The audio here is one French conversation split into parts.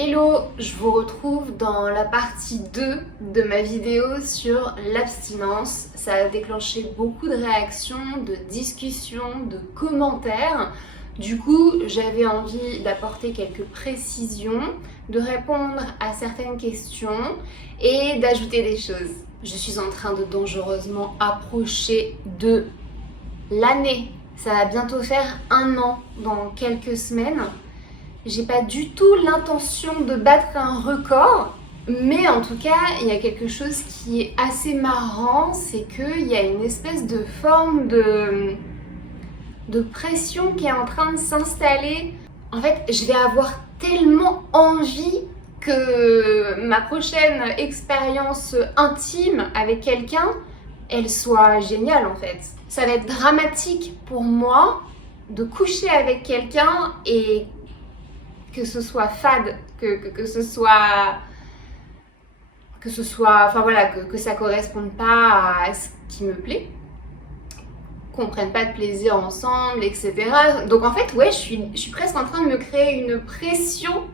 Hello, je vous retrouve dans la partie 2 de ma vidéo sur l'abstinence. Ça a déclenché beaucoup de réactions, de discussions, de commentaires. Du coup, j'avais envie d'apporter quelques précisions, de répondre à certaines questions et d'ajouter des choses. Je suis en train de dangereusement approcher de l'année. Ça va bientôt faire 1 an dans quelques semaines. J'ai pas du tout l'intention de battre un record, mais en tout cas, il y a quelque chose qui est assez marrant, c'est qu'il y a une espèce de forme de pression qui est en train de s'installer. En fait, je vais avoir tellement envie que ma prochaine expérience intime avec quelqu'un, elle soit géniale en fait. Ça va être dramatique pour moi de coucher avec quelqu'un et que ce soit fade, que ce soit, enfin voilà, que ça corresponde pas à ce qui me plaît, qu'on prenne pas de plaisir ensemble, etc. Donc en fait, ouais, je suis presque en train de me créer une pression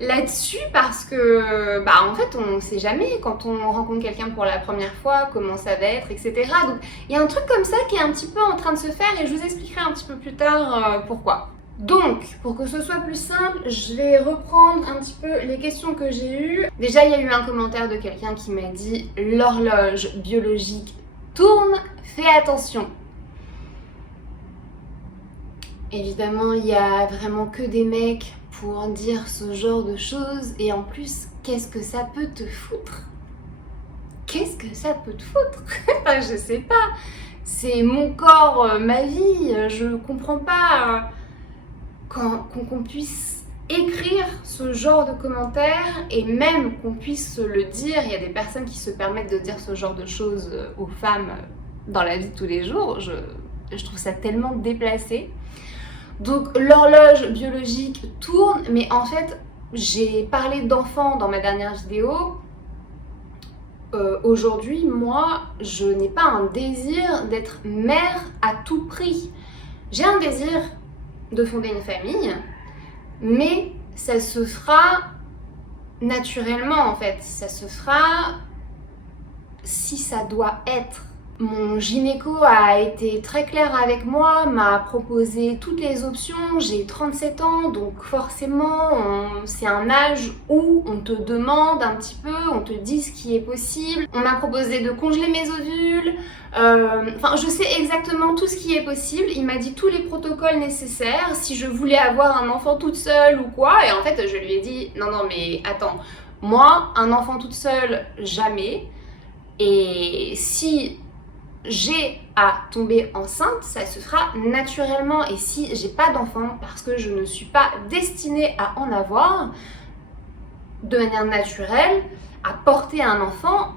là-dessus parce que, en fait, on sait jamais quand on rencontre quelqu'un pour la première fois comment ça va être, etc. Donc il y a un truc comme ça qui est un petit peu en train de se faire et je vous expliquerai un petit peu plus tard pourquoi. Donc, pour que ce soit plus simple, je vais reprendre un petit peu les questions que j'ai eues. Déjà, il y a eu un commentaire de quelqu'un qui m'a dit « L'horloge biologique tourne, fais attention ». Évidemment, il n'y a vraiment que des mecs pour dire ce genre de choses. Et en plus, qu'est-ce que ça peut te foutre? Qu'est-ce que ça peut te foutre? Je sais pas. C'est mon corps, ma vie. Je comprends pas qu'on puisse écrire ce genre de commentaires et même qu'on puisse le dire. Il y a des personnes qui se permettent de dire ce genre de choses aux femmes dans la vie de tous les jours. Je trouve ça tellement déplacé. Donc l'horloge biologique tourne, mais en fait j'ai parlé d'enfants dans ma dernière vidéo. Aujourd'hui, moi, je n'ai pas un désir d'être mère à tout prix. J'ai un désir de fonder une famille, mais ça se fera naturellement en fait. Ça se fera si ça doit être. Mon gynéco a été très clair avec moi, m'a proposé toutes les options. J'ai 37 ans, donc forcément, c'est un âge où on te demande un petit peu, on te dit ce qui est possible. On m'a proposé de congeler mes ovules, je sais exactement tout ce qui est possible. Il m'a dit tous les protocoles nécessaires, si je voulais avoir un enfant toute seule ou quoi. Et en fait, je lui ai dit, non, mais attends, moi, un enfant toute seule, jamais. Et si j'ai à tomber enceinte, ça se fera naturellement. Et si j'ai pas d'enfant parce que je ne suis pas destinée à en avoir de manière naturelle, à porter un enfant,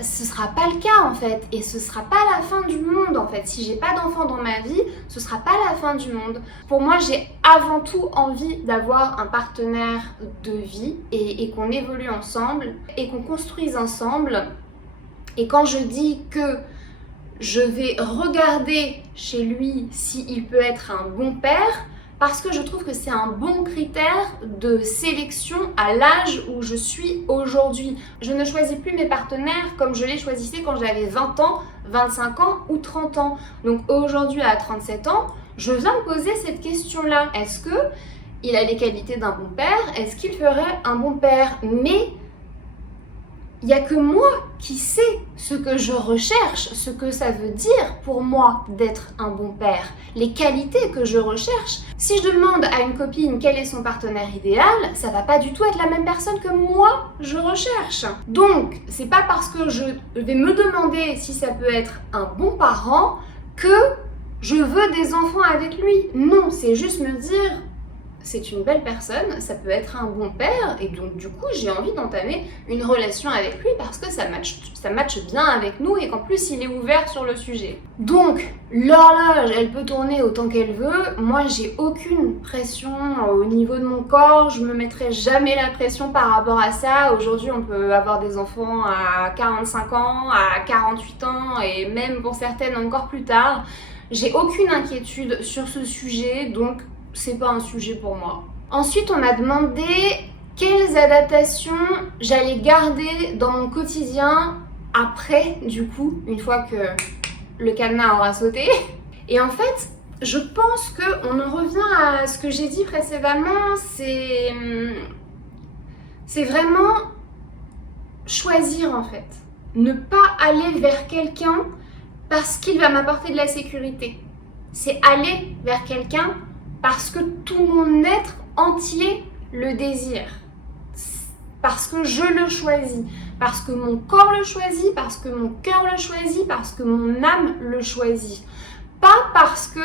ce sera pas le cas en fait. Et ce sera pas la fin du monde en fait. Si j'ai pas d'enfant dans ma vie, ce sera pas la fin du monde. Pour moi, j'ai avant tout envie d'avoir un partenaire de vie et qu'on évolue ensemble et qu'on construise ensemble. Et quand je dis que je vais regarder chez lui s'il peut être un bon père, parce que je trouve que c'est un bon critère de sélection à l'âge où je suis aujourd'hui. Je ne choisis plus mes partenaires comme je les choisissais quand j'avais 20 ans, 25 ans ou 30 ans. Donc aujourd'hui à 37 ans, je viens me poser cette question-là. Est-ce qu'il a les qualités d'un bon père? Est-ce qu'il ferait un bon père? Mais il n'y a que moi qui sais ce que je recherche, ce que ça veut dire pour moi d'être un bon père, les qualités que je recherche. Si je demande à une copine quel est son partenaire idéal, ça va pas du tout être la même personne que moi je recherche. Donc, c'est pas parce que je vais me demander si ça peut être un bon parent que je veux des enfants avec lui. Non, c'est juste me dire c'est une belle personne, ça peut être un bon père et donc du coup j'ai envie d'entamer une relation avec lui parce que ça matche bien avec nous et qu'en plus il est ouvert sur le sujet. Donc l'horloge elle peut tourner autant qu'elle veut, moi j'ai aucune pression au niveau de mon corps, je me mettrai jamais la pression par rapport à ça. Aujourd'hui on peut avoir des enfants à 45 ans, à 48 ans et même pour certaines encore plus tard. J'ai aucune inquiétude sur ce sujet donc c'est pas un sujet pour moi. Ensuite, on m'a demandé quelles adaptations j'allais garder dans mon quotidien après, du coup, une fois que le cadenas aura sauté. Et en fait, je pense qu'on en revient à ce que j'ai dit précédemment, c'est vraiment choisir en fait. Ne pas aller vers quelqu'un parce qu'il va m'apporter de la sécurité. C'est aller vers quelqu'un parce que tout mon être entier le désire. Parce que je le choisis, parce que mon corps le choisit, parce que mon cœur le choisit, parce que mon âme le choisit. Pas parce que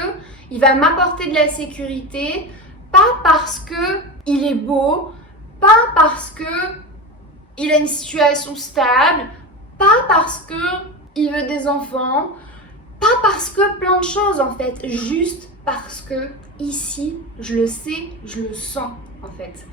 il va m'apporter de la sécurité, pas parce que il est beau, pas parce que il a une situation stable, pas parce que il veut des enfants, pas parce que plein de choses en fait, juste parce que ici, je le sais, je le sens en fait.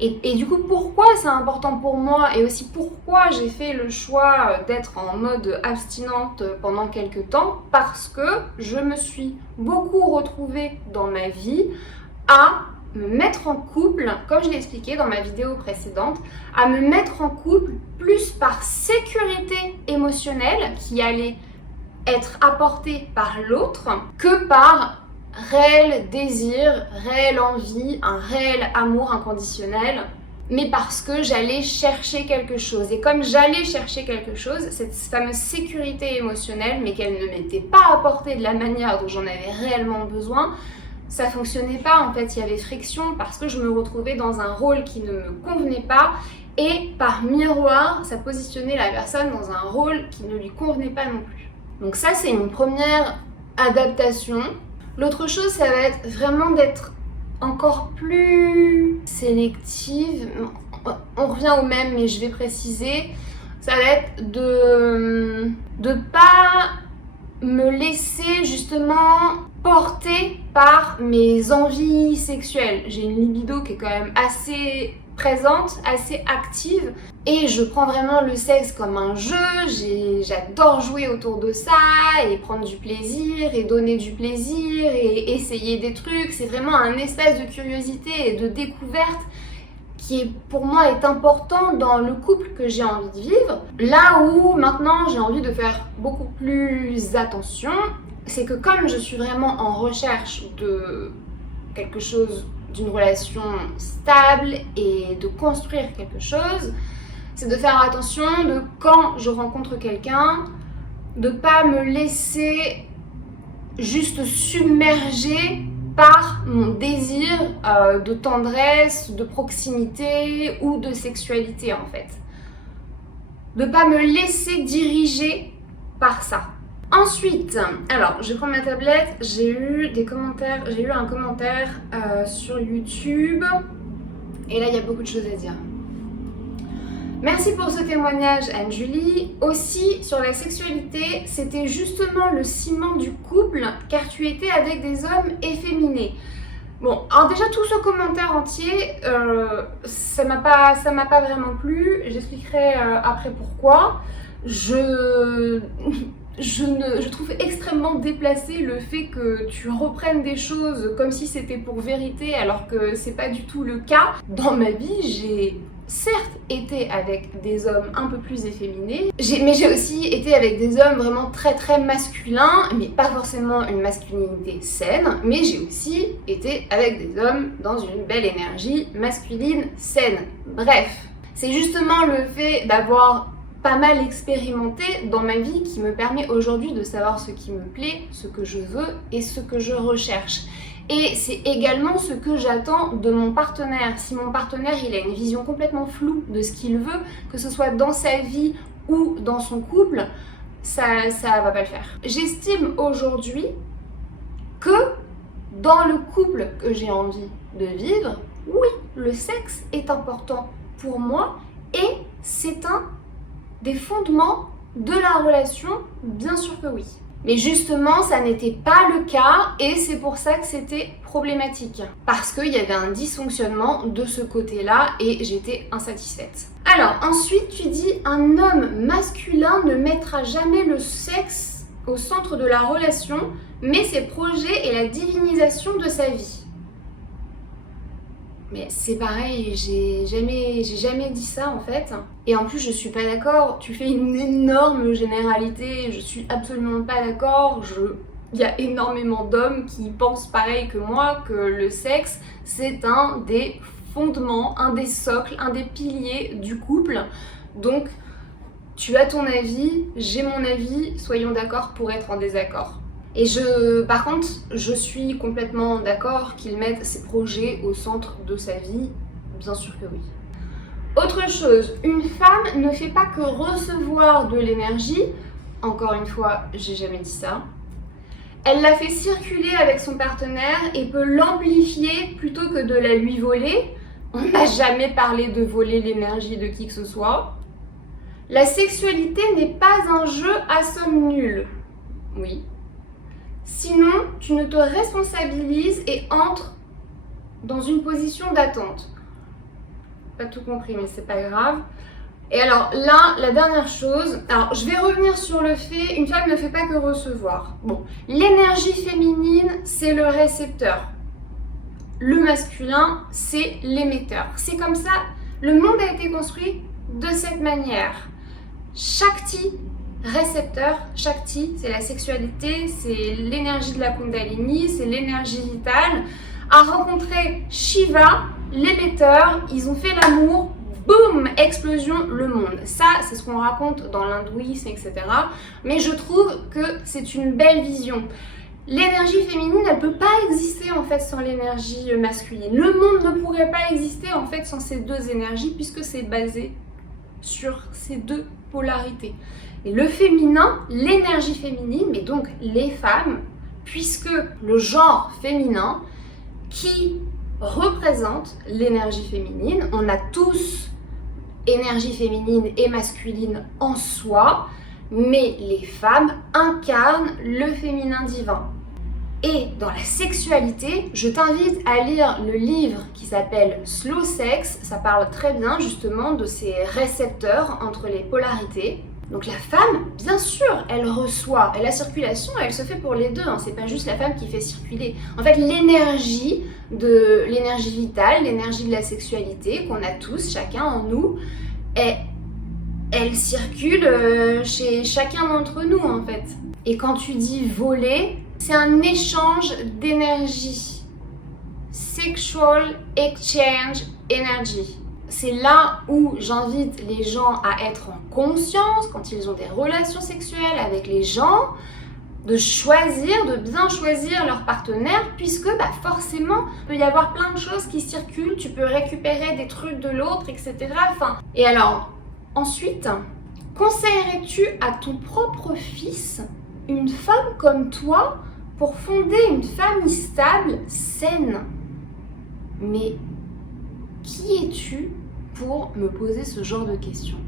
Et du coup, pourquoi c'est important pour moi et aussi pourquoi j'ai fait le choix d'être en mode abstinente pendant quelques temps? Parce que je me suis beaucoup retrouvée dans ma vie à me mettre en couple, comme je l'ai expliqué dans ma vidéo précédente, à me mettre en couple plus par sécurité émotionnelle qui allait être apportée par l'autre que par réel désir, réelle envie, un réel amour inconditionnel, mais parce que j'allais chercher quelque chose. Et comme j'allais chercher quelque chose, cette fameuse sécurité émotionnelle, mais qu'elle ne m'était pas apportée de la manière dont j'en avais réellement besoin, ça fonctionnait pas. En fait, il y avait friction parce que je me retrouvais dans un rôle qui ne me convenait pas et par miroir, ça positionnait la personne dans un rôle qui ne lui convenait pas non plus. Donc ça, c'est une première adaptation. L'autre chose, ça va être vraiment d'être encore plus sélective. On revient au même, mais je vais préciser. Ça va être de pas me laisser justement porter par mes envies sexuelles. J'ai une libido qui est quand même assez présente, assez active et je prends vraiment le sexe comme un jeu. J'adore jouer autour de ça et prendre du plaisir et donner du plaisir et essayer des trucs. C'est vraiment un espace de curiosité et de découverte qui pour moi est important dans le couple que j'ai envie de vivre. Là où maintenant j'ai envie de faire beaucoup plus attention, c'est que comme je suis vraiment en recherche de quelque chose, d'une relation stable et de construire quelque chose, c'est de faire attention de quand je rencontre quelqu'un, de pas me laisser juste submerger par mon désir de tendresse, de proximité ou de sexualité en fait. De pas me laisser diriger par ça. Ensuite, alors je prends ma tablette, j'ai eu un commentaire sur YouTube et là il y a beaucoup de choses à dire. Merci pour ce témoignage Anne-Julie. Aussi sur la sexualité, c'était justement le ciment du couple car tu étais avec des hommes efféminés. Bon, alors déjà tout ce commentaire entier, ça m'a pas vraiment plu. J'expliquerai après pourquoi. Je trouve extrêmement déplacé le fait que tu reprennes des choses comme si c'était pour vérité alors que c'est pas du tout le cas. Dans ma vie, j'ai certes été avec des hommes un peu plus efféminés, mais j'ai aussi été avec des hommes vraiment très très masculins, mais pas forcément une masculinité saine, mais j'ai aussi été avec des hommes dans une belle énergie masculine saine. Bref, c'est justement le fait d'avoir pas mal expérimenté dans ma vie qui me permet aujourd'hui de savoir ce qui me plaît, ce que je veux et ce que je recherche. Et c'est également ce que j'attends de mon partenaire. Si mon partenaire il a une vision complètement floue de ce qu'il veut, que ce soit dans sa vie ou dans son couple, ça va pas le faire. J'estime aujourd'hui que dans le couple que j'ai envie de vivre, oui, le sexe est important pour moi et c'est un des fondements de la relation, bien sûr que oui. Mais justement, ça n'était pas le cas et c'est pour ça que c'était problématique. Parce qu'il y avait un dysfonctionnement de ce côté-là et j'étais insatisfaite. Alors, ensuite, tu dis un homme masculin ne mettra jamais le sexe au centre de la relation, mais ses projets et la divinisation de sa vie. Mais c'est pareil, j'ai jamais dit ça en fait. Et en plus, je suis pas d'accord. Tu fais une énorme généralité. Je suis absolument pas d'accord. Il y a énormément d'hommes qui pensent pareil que moi, que le sexe, c'est un des fondements, un des socles, un des piliers du couple. Donc, tu as ton avis, j'ai mon avis, soyons d'accord pour être en désaccord. Et par contre, je suis complètement d'accord qu'il mette ses projets au centre de sa vie, bien sûr que oui. Autre chose, une femme ne fait pas que recevoir de l'énergie, encore une fois, j'ai jamais dit ça. Elle la fait circuler avec son partenaire et peut l'amplifier plutôt que de la lui voler. On n'a jamais parlé de voler l'énergie de qui que ce soit. La sexualité n'est pas un jeu à somme nulle. Oui. Sinon, tu ne te responsabilises et entres dans une position d'attente. Pas tout compris, mais c'est pas grave. Et alors là, la dernière chose, alors je vais revenir sur le fait, une femme ne fait pas que recevoir. Bon, l'énergie féminine, c'est le récepteur. Le masculin, c'est l'émetteur. C'est comme ça, le monde a été construit de cette manière. Shakti, récepteur, Shakti, c'est la sexualité, c'est l'énergie de la Kundalini, c'est l'énergie vitale, a rencontré Shiva, l'émetteur, ils ont fait l'amour, boum, explosion, le monde. Ça, c'est ce qu'on raconte dans l'hindouisme, etc. Mais je trouve que c'est une belle vision. L'énergie féminine, elle ne peut pas exister en fait sans l'énergie masculine. Le monde ne pourrait pas exister en fait sans ces deux énergies puisque c'est basé sur ces deux polarités. Et le féminin, l'énergie féminine, mais donc les femmes, puisque le genre féminin qui représente l'énergie féminine, on a tous énergie féminine et masculine en soi, mais les femmes incarnent le féminin divin. Et dans la sexualité, je t'invite à lire le livre qui s'appelle Slow Sex. Ça parle très bien justement de ces récepteurs entre les polarités. Donc la femme, bien sûr, elle reçoit. Et la circulation, elle se fait pour les deux. C'est pas juste la femme qui fait circuler. En fait, l'énergie vitale, l'énergie de la sexualité qu'on a tous, chacun en nous, elle circule chez chacun d'entre nous en fait. Et quand tu dis voler, c'est un échange d'énergie. Sexual exchange energy. C'est là où j'invite les gens à être en conscience quand ils ont des relations sexuelles avec les gens, de choisir, de bien choisir leur partenaire, puisque forcément, il peut y avoir plein de choses qui circulent, tu peux récupérer des trucs de l'autre, etc. Et alors, ensuite, conseillerais-tu à ton propre fils une femme comme toi pour fonder une famille stable, saine? Mais qui es-tu pour me poser ce genre de questions?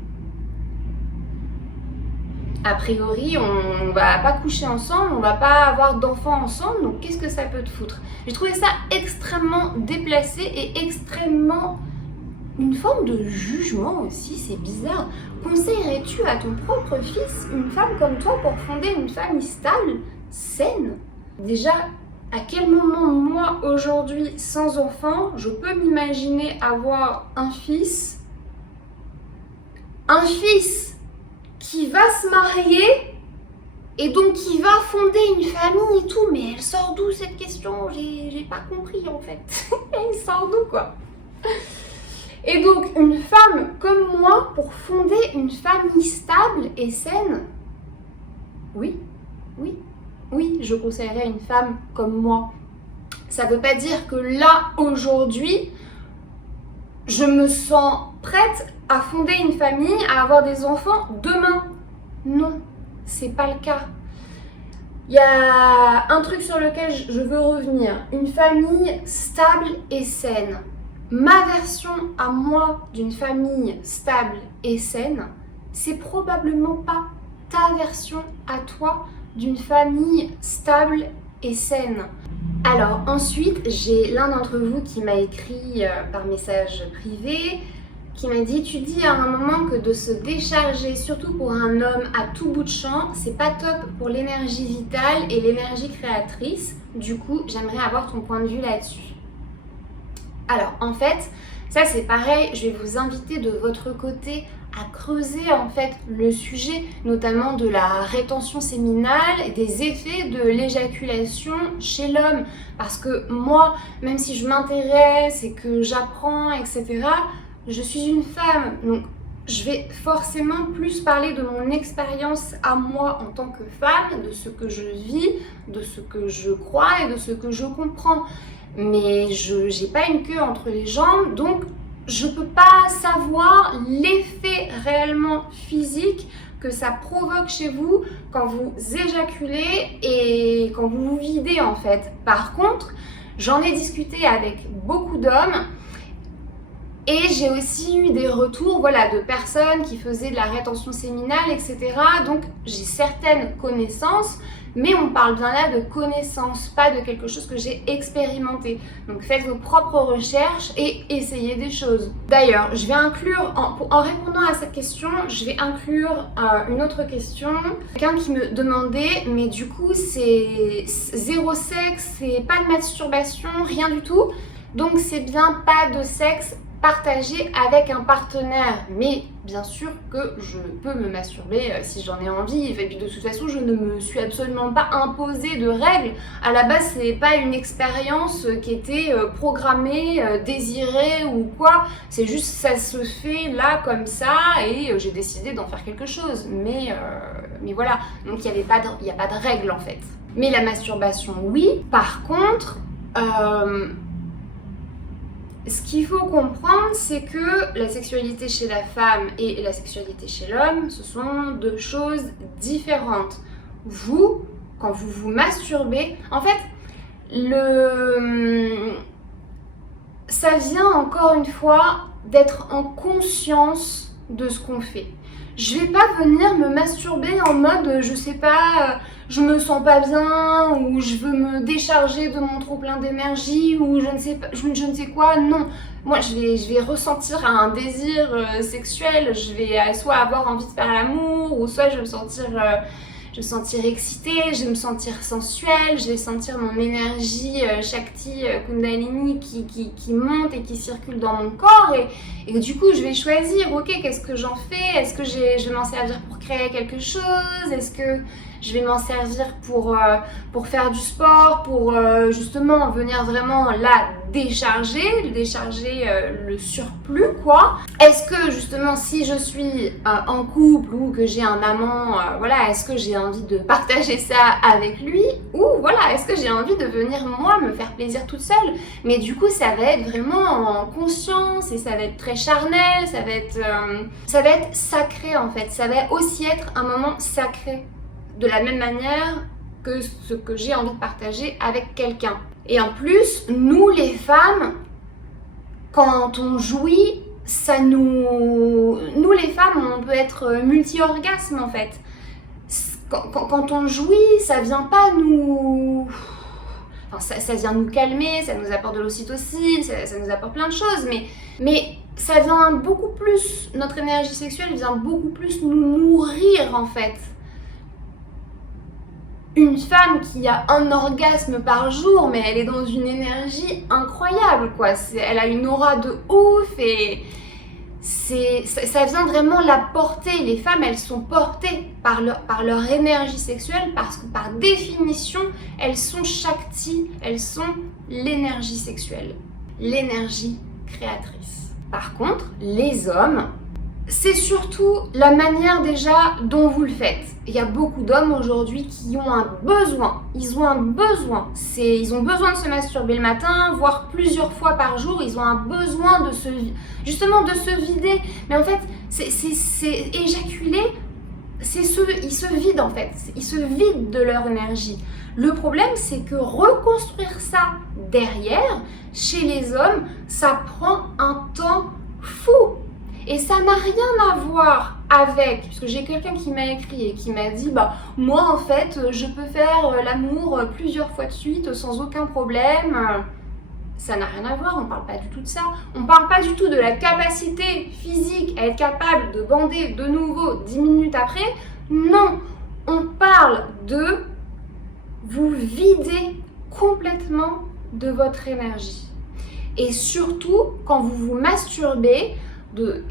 A priori, on va pas coucher ensemble, on va pas avoir d'enfants ensemble, donc qu'est-ce que ça peut te foutre? J'ai trouvé ça extrêmement déplacé et extrêmement... une forme de jugement aussi, c'est bizarre. Conseillerais-tu à ton propre fils une femme comme toi pour fonder une famille stable, saine? Déjà, à quel moment, moi, aujourd'hui, sans enfant, je peux m'imaginer avoir un fils qui va se marier et donc qui va fonder une famille et tout? Mais elle sort d'où cette question? J'ai pas compris en fait. Elle sort d'où quoi? Et donc, une femme comme moi, pour fonder une famille stable et saine, oui, je conseillerais une femme comme moi. Ça ne veut pas dire que là, aujourd'hui, je me sens prête à fonder une famille, à avoir des enfants demain. Non, c'est pas le cas. Il y a un truc sur lequel je veux revenir. Une famille stable et saine. Ma version à moi d'une famille stable et saine, c'est probablement pas ta version à toi d'une famille stable et saine. Alors ensuite, j'ai l'un d'entre vous qui m'a écrit par message privé, qui m'a dit: tu dis à un moment que de se décharger, surtout pour un homme à tout bout de champ, c'est pas top pour l'énergie vitale et l'énergie créatrice. Du coup, j'aimerais avoir ton point de vue là-dessus. Alors en fait, ça c'est pareil, je vais vous inviter de votre côté à creuser en fait le sujet, notamment de la rétention séminale et des effets de l'éjaculation chez l'homme. Parce que moi, même si je m'intéresse et que j'apprends, etc., je suis une femme. Donc je vais forcément plus parler de mon expérience à moi en tant que femme, de ce que je vis, de ce que je crois et de ce que je comprends. Mais je n'ai pas une queue entre les jambes, donc je ne peux pas savoir l'effet réellement physique que ça provoque chez vous quand vous éjaculez et quand vous vous videz en fait. Par contre, j'en ai discuté avec beaucoup d'hommes et j'ai aussi eu des retours de personnes qui faisaient de la rétention séminale, etc. Donc j'ai certaines connaissances, mais on parle bien là de connaissances, pas de quelque chose que j'ai expérimenté. Donc faites vos propres recherches et essayez des choses. D'ailleurs, je vais inclure, en répondant à cette question, je vais inclure une autre question. Quelqu'un qui me demandait, mais du coup c'est zéro sexe, c'est pas de masturbation, rien du tout. Donc c'est bien pas de sexe partagé avec un partenaire, mais bien sûr que je peux me masturber si j'en ai envie, et puis de toute façon je ne me suis absolument pas imposée de règles. À la base c'est pas une expérience qui était programmée, désirée ou quoi, c'est juste ça se fait là comme ça et j'ai décidé d'en faire quelque chose, mais voilà, donc il n'y a pas de règles en fait. Mais la masturbation oui, par contre ce qu'il faut comprendre, c'est que la sexualité chez la femme et la sexualité chez l'homme, ce sont deux choses différentes. Vous, quand vous vous masturbez, en fait, ça vient encore une fois d'être en conscience de ce qu'on fait. Je vais pas venir me masturber en mode, je sais pas, je me sens pas bien, ou je veux me décharger de mon trop plein d'énergie, ou je ne sais quoi, non. Moi, je vais ressentir un désir sexuel, je vais soit avoir envie de faire l'amour, ou soit je vais me sentir excitée, je vais me sentir sensuelle, je vais sentir mon énergie Shakti Kundalini qui monte et qui circule dans mon corps et du coup je vais choisir, ok, qu'est-ce que j'en fais, est-ce que je vais m'en servir pour créer quelque chose, est-ce que je vais m'en servir pour faire du sport, pour justement venir vraiment là décharger le surplus quoi. Est-ce que justement si je suis en couple ou que j'ai un amant, est-ce que j'ai envie de partager ça avec lui, ou est-ce que j'ai envie de venir moi me faire plaisir toute seule. Mais du coup ça va être vraiment en conscience et ça va être très charnel, ça va être sacré en fait, ça va aussi être un moment sacré de la même manière que ce que j'ai envie de partager avec quelqu'un. Et en plus, nous les femmes, quand on jouit, nous les femmes, on peut être multi-orgasme en fait. Quand on jouit, ça vient pas nous... Enfin, ça vient nous calmer, ça nous apporte de l'ocytocine, ça nous apporte plein de choses, mais ça vient beaucoup plus, notre énergie sexuelle vient beaucoup plus nous nourrir en fait. Une femme qui a un orgasme par jour, mais elle est dans une énergie incroyable, quoi. Elle a une aura de ouf et ça vient vraiment la porter. Les femmes, elles sont portées par leur énergie sexuelle parce que par définition, elles sont Shakti, elles sont l'énergie sexuelle, l'énergie créatrice. Par contre, les hommes, c'est surtout la manière déjà dont vous le faites. Il y a beaucoup d'hommes aujourd'hui qui ont un besoin. Ils ont besoin de se masturber le matin, voire plusieurs fois par jour. Ils ont un besoin de se vider. Mais en fait, c'est éjaculer, ils se vident en fait. Ils se vident de leur énergie. Le problème, c'est que reconstruire ça derrière, chez les hommes, ça prend un temps fou. Et ça n'a rien à voir avec, parce que j'ai quelqu'un qui m'a écrit et qui m'a dit moi en fait je peux faire l'amour plusieurs fois de suite sans aucun problème. Ça n'a rien à voir, on parle pas du tout de ça. On parle pas du tout de la capacité physique à être capable de bander de nouveau 10 minutes après. Non, on parle de vous vider complètement de votre énergie. Et surtout, quand vous vous masturbez,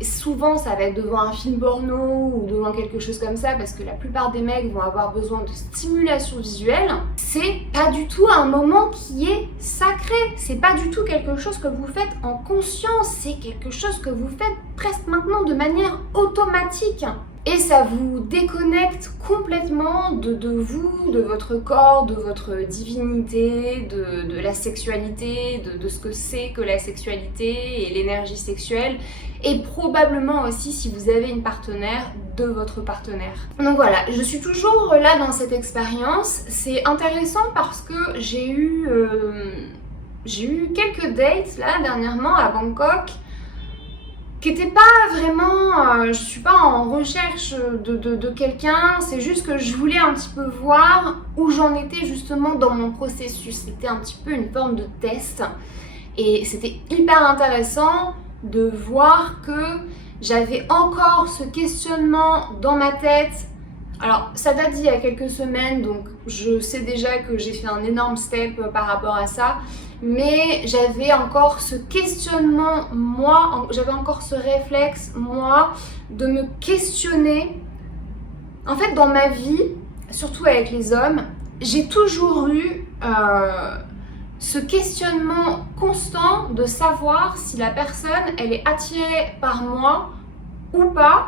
souvent ça va être devant un film porno ou devant quelque chose comme ça, parce que la plupart des mecs vont avoir besoin de stimulation visuelle. C'est pas du tout un moment qui est sacré, c'est pas du tout quelque chose que vous faites en conscience, c'est quelque chose que vous faites presque maintenant de manière automatique. Et ça vous déconnecte complètement de vous, de votre corps, de votre divinité, de la sexualité, de ce que c'est que la sexualité et l'énergie sexuelle. Et probablement aussi, si vous avez une partenaire, de votre partenaire. Donc voilà, je suis toujours là dans cette expérience. C'est intéressant parce que j'ai eu quelques dates là dernièrement à Bangkok qui n'était pas vraiment, je suis pas en recherche de quelqu'un, c'est juste que je voulais un petit peu voir où j'en étais justement dans mon processus. C'était un petit peu une forme de test et c'était hyper intéressant de voir que j'avais encore ce questionnement dans ma tête. Alors ça date d'il y a quelques semaines, donc je sais déjà que j'ai fait un énorme step par rapport à ça. Mais j'avais encore ce questionnement, moi, j'avais encore ce réflexe, moi, de me questionner. En fait, dans ma vie, surtout avec les hommes, j'ai toujours eu ce questionnement constant de savoir si la personne, elle est attirée par moi ou pas,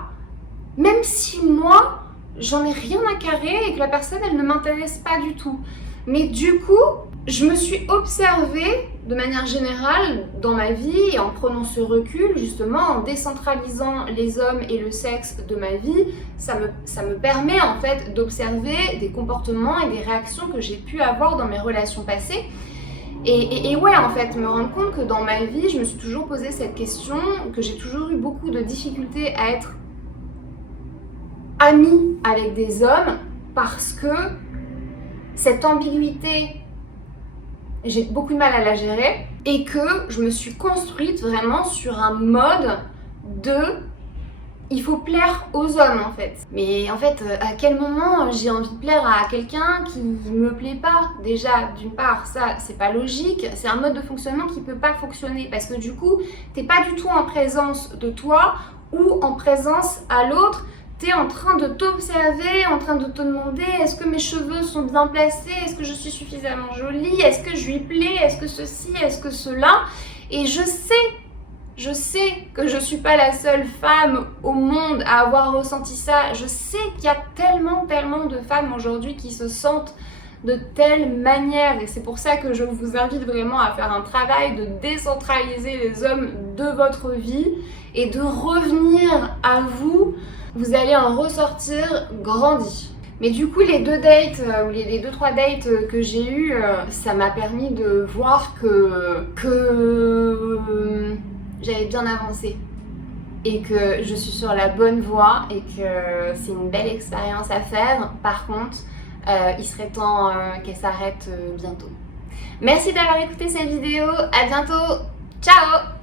même si moi, j'en ai rien à carrer et que la personne, elle ne m'intéresse pas du tout. Mais du coup, je me suis observée de manière générale dans ma vie et en prenant ce recul, justement en décentralisant les hommes et le sexe de ma vie, ça me permet en fait d'observer des comportements et des réactions que j'ai pu avoir dans mes relations passées. Et ouais, en fait, me rendre compte que dans ma vie, je me suis toujours posé cette question, que j'ai toujours eu beaucoup de difficultés à être amie avec des hommes parce que cette ambiguïté, j'ai beaucoup de mal à la gérer et que je me suis construite vraiment sur un mode de il faut plaire aux hommes en fait. Mais en fait, à quel moment j'ai envie de plaire à quelqu'un qui me plaît pas? Déjà, d'une part, ça c'est pas logique, c'est un mode de fonctionnement qui peut pas fonctionner parce que du coup, t'es pas du tout en présence de toi ou en présence à l'autre. T'es en train de t'observer, en train de te demander est-ce que mes cheveux sont bien placés, est-ce que je suis suffisamment jolie, est-ce que je lui plais, est-ce que ceci, est-ce que cela. Et je sais que je suis pas la seule femme au monde à avoir ressenti ça. Je sais qu'il y a tellement de femmes aujourd'hui qui se sentent de telle manière et c'est pour ça que je vous invite vraiment à faire un travail de décentraliser les hommes de votre vie et de revenir à vous. Vous allez en ressortir grandi. Mais du coup, les 2 dates, ou les 2-3 dates que j'ai eues, ça m'a permis de voir que j'avais bien avancé. Et que je suis sur la bonne voie et que c'est une belle expérience à faire. Par contre, il serait temps qu'elle s'arrête bientôt. Merci d'avoir écouté cette vidéo. À bientôt. Ciao!